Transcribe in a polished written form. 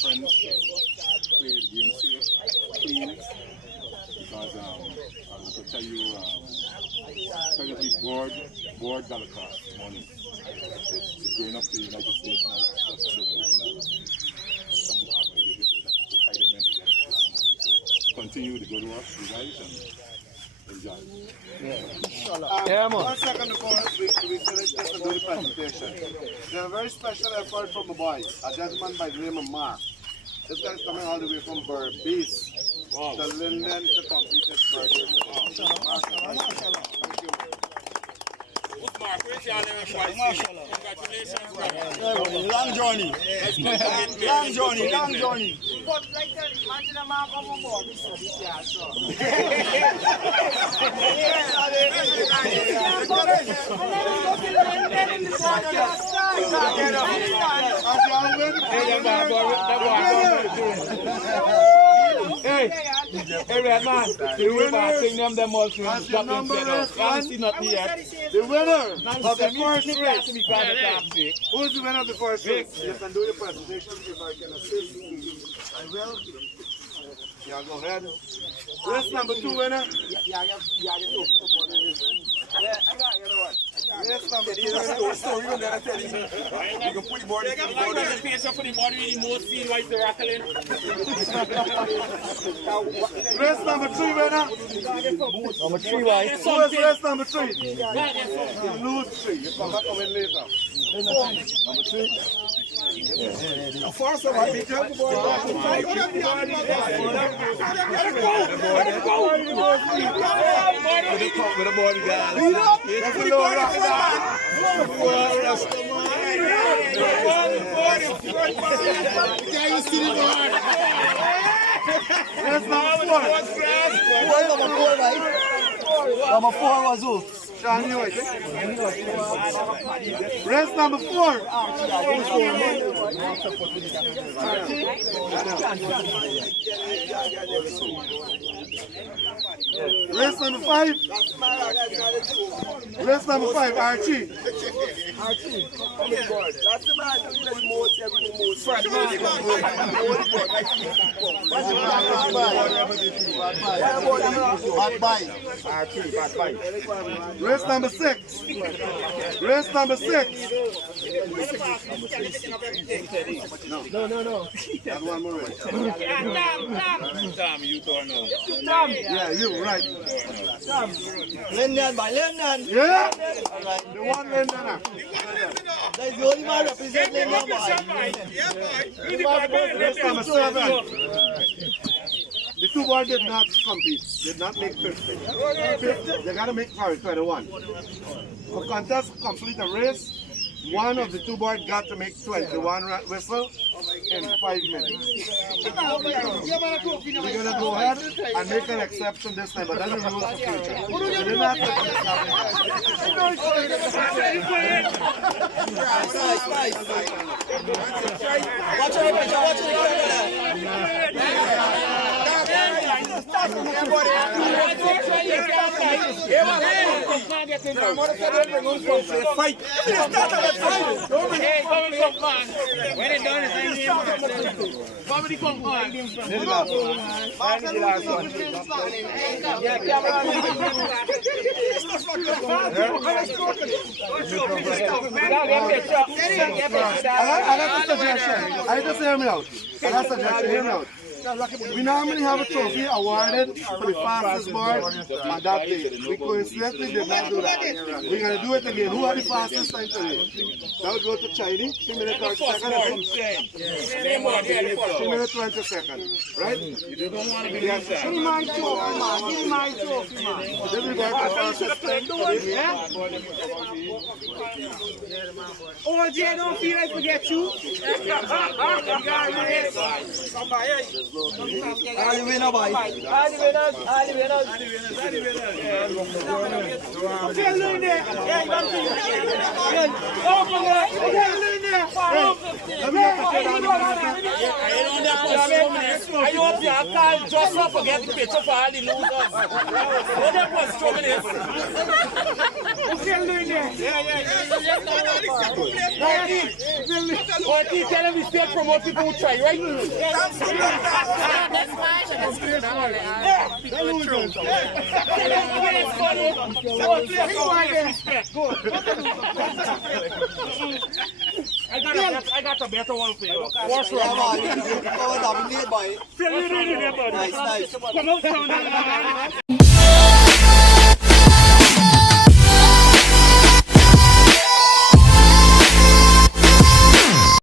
friends to play the game safe, clean, because as I could tell you, especially board dollar cost money. It's going up to the United States now. That's why they're going to open some organizations so that you could tie them in to get a lot of money. So continue the good work, you guys, and enjoy. Yeah, man. 1 second before we finish this and do the presentation. There's a very special effort from the boys, a gentleman by the name of Mark. This guy's coming all the way from Berbice to Linden to complete his birthday. Mark, thank you. Mark, where's your name? Congratulations, brother. Long journey. Long journey. But like that, imagine a man come on board. This is yeah, so. Hey, red man, the winner sing them also. Can't see nothing yet. The winner of the first race. Who's the winner of the first race? You can do your presentation if I can assist. I will. Yeah, go ahead. Race number 2 winner. Yeah, Race number 2 winner. story on there, I tell you. You can put the board in the board. The face of the body with the most seed white the rattling. Race number 3 winner. Number 3 white. Who is race number 3? You lose 3. You come back and win later. Number 3. First of all, be careful, boy. With the body, guys. Number 4 was who? Race number 4. Race number 5. Race number 5, Archie. that's the man who's the most Race number 6. Race number 6. No. That's one more race. Tom, you don't know. Yeah, you, right. Linden by Linden. Yeah? The one Linden. That's the only man representing Linden by. Race number 7. The 2 boys did not compete, did not make 50. They got to make 21. For contest to complete a race, one of the 2 boys got to make 21 whistle in 5 minutes. We're going to go ahead and make an exception this time, but that's the rules for future. We did not I just hear me out. Hear me out. We normally have a trophy awarded for the fastest board on that day. We coincidentally did not do that. We're going to do it again. Who had the fastest time today? That would go to Chile. 2 minutes 30 seconds. 2 minutes 20 seconds. Right? You don't want to be Yes, Give me my trophy, man. Give me my trophy, man. This is the fastest time today. Oh, Jay, don't feel like forget you. All the winner, boy. All the winners. Okay, Linden. Yeah, you got to see. Okay, Linden. Let me I hope you can't just not forget the picture for all the losers. What that was struggling. Who's still doing there? What tell him we still promote people who try, right? That's fine. That's good. People true. I got a better one for you. What's wrong? Nice, nice. Come on,